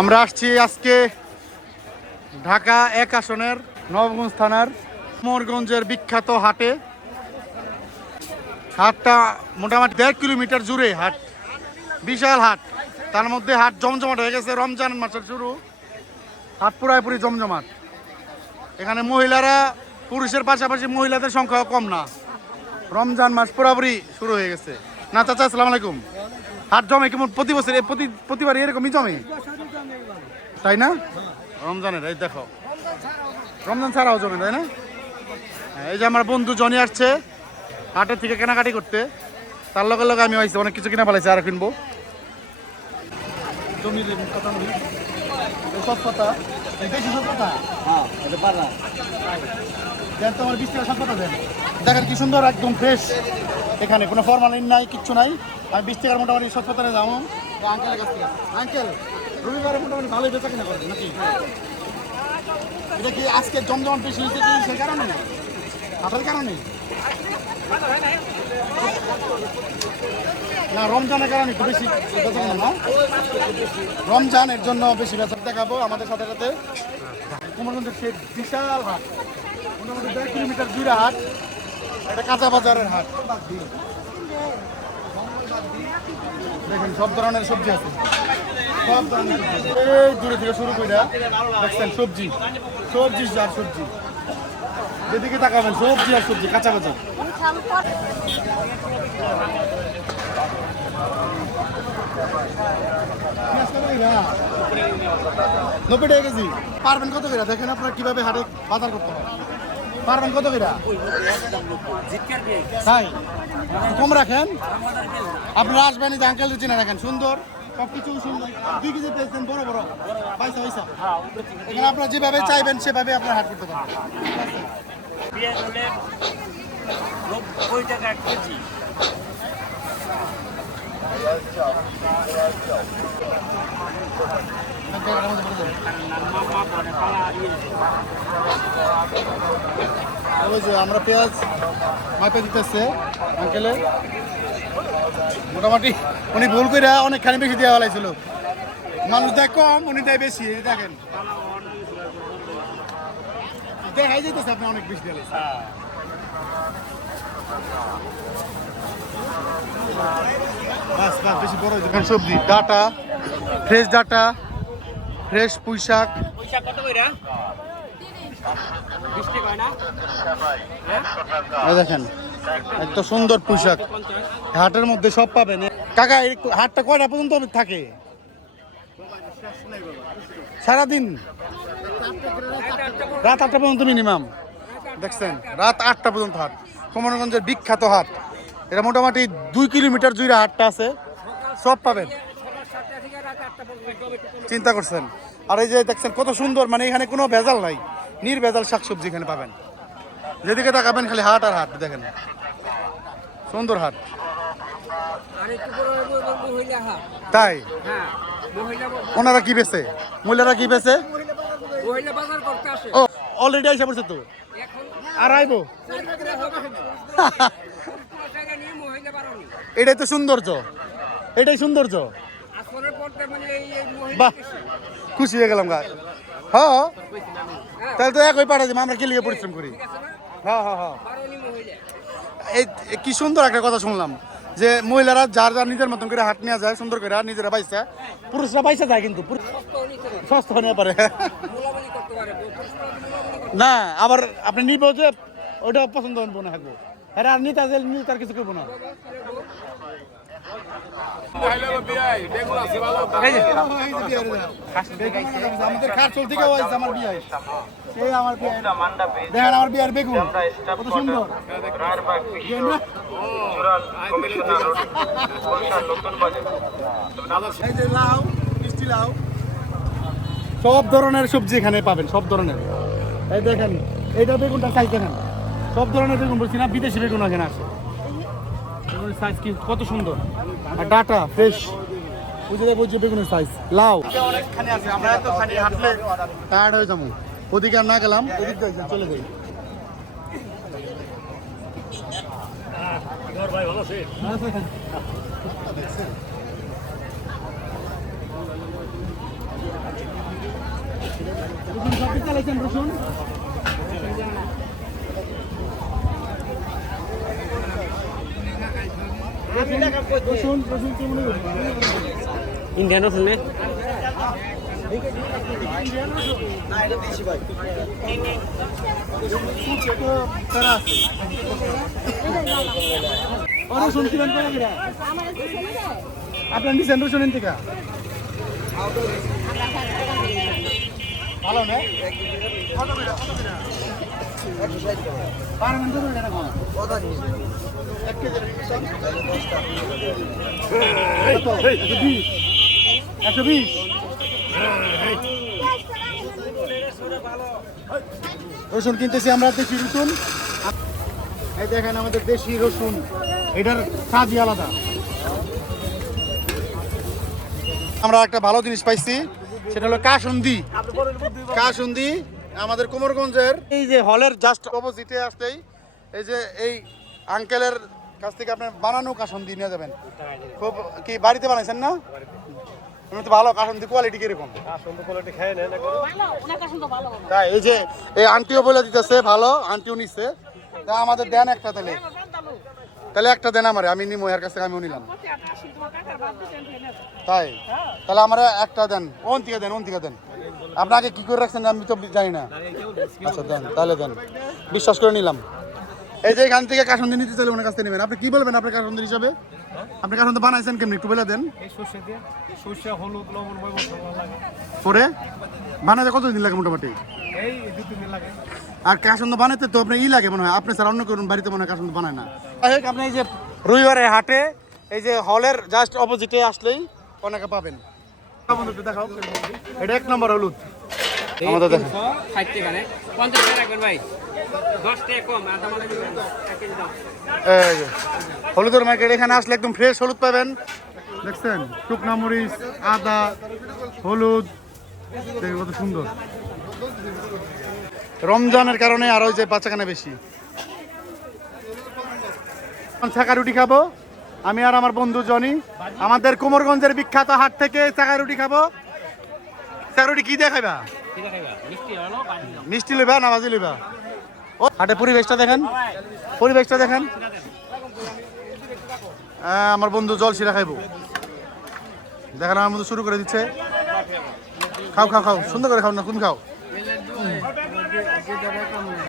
আমরা আসছি আজকে ঢাকা এক আসনের নবগঞ্জ থানার মোরগঞ্জের বিখ্যাত হাটে। হাটটা মোটামুটি দেড় কিলোমিটার জুড়ে হাট। বিশাল হাট। তার মধ্যে হাট জমজমাট হয়ে গেছে, রমজান মাসের শুরু। হাট পুরাপুরি জমজমাট। এখানে মহিলারা পুরুষের পাশাপাশি মহিলাদের সংখ্যাও কম না। রমজান মাস পুরোপুরি শুরু হয়ে গেছে। না চাচা আসসালামু আলাইকুম। হাট জমে কেমন প্রতি বছর প্রতি প্রতিবার এরকমই জমে? তাই না? রমজানের এই দেখো। রমজান ছাড়াও জমে তাই না? এই যে আমার বন্ধু জনি আসছে হাটের থেকে কেনাকাটি করতে। তার লগে লগে আমি হয়েছি অনেক কিছু কিনা ফেলাইছি আর কিনবো। জমির কথা সৎপাতা হ্যাঁ। দেখেন কি সুন্দর একদম ফ্রেশ এখানে কোনো ফরমালিন নাই, কিচ্ছু নাই। আমি বিশ টাকার মোটামুটি সৎপাতারে যাব। আঙ্কেলের কাছ থেকে। আঙ্কেল রবিবারে মোটামুটি ভালোই বেচা কিনা করেন নাকি? এটা কি আজকে জমজমাট বেশি হয়েছে কি সেই কারণে? হাটের কারণে? না, রমজানের কারণে একটু বেশি বেচা কেনা না। রমজানের জন্য বেশি বেচা দেখাবো আমাদের সাথে সাথে। কুমারগঞ্জের সে বিশাল হাট, মোটামুটি দেড় কিলোমিটার জুড়ে হাট। এটা কাঁচা বাজারের হাট। দেখেন, সব ধরনের সবজি আছে। সব ধরনের সবজি। এই দূরে থেকে শুরু করে দেখছেন, সবজি। সবজি আর সবজি। যেদিকে তাকাবেন, সবজি আর সবজি, কাঁচা কইরা? নব্বই টাকা কেজি। পারবেন কত করে? দেখেন আপনারা কীভাবে হাটে বাজার করতে হয়। পারবেন কত করে তাই? কম রাখেন। আপনারা আসবেন এই আঙ্কেল চিনে রাখেন। সুন্দর সব কিছু সুন্দর। দুই কেজি পেয়েছেন বড় বড়। পয়সা পয়সা এখানে আপনারা যেভাবে চাইবেন সেভাবে আপনারা হাট করতে পারবেন। নব্বই টাকা কেজি মামা পরে পালা দিয়ে ওই যে আমরা পেঁয়াজ মাপে দিতেছে আঙ্কেলে মোটামুটি উনি ভুল করে অনেকখানি বেশি দেওয়া হলাইছিল মানুষ দেয় কম, উনি দেয় বেশি দেখেন। যেতেছে অনেক বেশি সবজি ডাটা ফ্রেশ ডাটা ফ্রেশ পুঁই শাক পয়সা কত কইরা? বিশ টাকা হয়? দেখেন এত সুন্দর পোশাক হাটের মধ্যে সব পাবেন। কাকা এই হাটটা কয়টা পর্যন্ত থাকে? সারাদিন? রাত আটটা পর্যন্ত মিনিমাম দেখছেন রাত আটটা পর্যন্ত হাট। কুমারগঞ্জের বিখ্যাত হাট। এটা মোটামুটি দুই কিলোমিটার জুড়ে হাটটা আছে। সব পাবেন। চিন্তা করছেন। আর এই যে দেখছেন কত সুন্দর মানে এখানে কোনো ভেজাল নাই। নির্ভেজাল শাকসবজি এখানে পাবেন। যেদিকে তাকাবেন খালি হাট আর হাট দেখেন। সুন্দর হাট। তাই? ওনারা কি বেছে মহিলারা কি বেছে ও অলরেডি আইসা পড়ছে তো? আর আইবো? এটাই তো সৌন্দর্য। এটাই সৌন্দর্য। মানে বাহ খুশি হয়ে গেলাম গা। হ্যাঁ তাহলে তো একই পাঠা দিবো আমরা কি লিগে পরিশ্রম করি? হ্যাঁ হ্যাঁ হ্যাঁ। এই কি সুন্দর একটা কথা শুনলাম যে মহিলারা যার যার নিজের মতন করে হাট নিয়ে যায় সুন্দর করে আর নিজেরা পাইসা পুরুষরা পাইসা যায় কিন্তু সস্তা নিতে পারে। হয়ে না আবার আপনি নিব যে ওইটা পছন্দ হবে না থাকব আরে আর নিতে আসলে নিতে আর কিছু করব না। আমাদের খাট চলতে গেও আমার বিয়ে এই আমার বিয়ে দেখেন আমার বিয়ের বেগুন। কত সুন্দর। দেখেন না? এই যে লাউ মিষ্টি লাউ। সব ধরনের সবজি এখানে পাবেন সব ধরনের। এই দেখেন এইটা বেগুনটা সাইজ দেখেন সব ধরনের বেগুন বলছি না বিদেশি বেগুন এখানে আছে। বেগুনের সাইজ কি কত সুন্দর। আর ডাটা ফ্রেশ বুঝে বুঝছে বেগুনের সাইজ লাউ। অনেকখানি আছে আমরা তো খানি হাঁটলে টায়ার্ড হয়ে যাব। ওদিকে আর না গেলাম ওদিক চলে যাই। রসুন? ইন্ডিয়ান রসুন নে? আপনার নিছেন রসুন থেকে ভালো না? রসুন কিনতেছি আমরা, দেশি রসুন। এই দেখেন আমাদের দেশি রসুন, এটার স্বাদই আলাদা। আমরা একটা ভালো জিনিস পাইছি, সেটা হলো কাসুন্দি। কাসুন্দি আমাদের কোমরগঞ্জের এই যে হলের জাস্ট অপোজিটে আসতেই এই যে এই আঙ্কেলের কাছ থেকে আপনি বানানো কাসুন্দি নিয়ে যাবেন। খুব কি বাড়িতে বানাইছেন না? এমনি তো ভালো কাসুন্দি কোয়ালিটি কীরকম? তাই এই যে এই আন্টিও বলে দিতেছে ভালো আন্টিও নিচ্ছে তা আমাদের দেন একটা তাহলে। তাহলে একটা দেন আমারে আমি নিমো এর কাছ থেকে আমিও নিলাম। তাই? তাহলে আমরা একটা দেন ওন থেকে দেন ওন থেকে দেন। আপনাকে কি করে রাখছেন আমি তো জানি না। আচ্ছা দেন তাহলে দেন। বিশ্বাস করে নিলাম। এই যে এখান থেকে কাসন্দি নিতে চাইলে ওনার কাছ থেকে নেবেন। আপনি কি বলবেন আপনার কাসন্দি হিসাবে? আপনি কাসন্দি বানাইছেন কেমনি? একটু বলে দেন। পরে? বানাতে কতদিন লাগে মোটামুটি? আর কাসন্দ বানাতে তো আপনার ই লাগে মনে হয়। আপনি স্যার অন্য করুন বাড়িতে মনে হয় কাসন্দ বানায় না। আপনি এই যে রবিবারে হাটে এই যে হলের জাস্ট অপোজিটে আসলেই অনেকে পাবেন। দেখাও। এটা এক নম্বর হলুদ। আমাদের পঞ্চাশ টাকা রাখবেন ভাই। হলুদের মার্কেট এখানে আসলে একদম ফ্রেশ হলুদ পাবেন। দেখছেন? শুকনা মরিচ আদা হলুদ। দেখেন কত সুন্দর। রমজানের কারণে আরও ওই যে বাচ্চাখানে বেশি। ছাকা রুটি খাব। আমি আর আমার বন্ধু জনি, আমাদের কোমরগঞ্জের বিখ্যাত হাট থেকে চাকা রুটি খাব। চাকা রুটি কি দেখাইবা মিষ্টি লইবা না বাজি লইবা? ও, হাটে পরিবেশটা দেখেন। পরিবেশটা দেখেন। আমার বন্ধু জল শিরা খাইবো। দেখেন, আমার বন্ধু শুরু করে দিচ্ছে। খাও খাও খাও। সুন্দর করে খাও না তুমি খাও।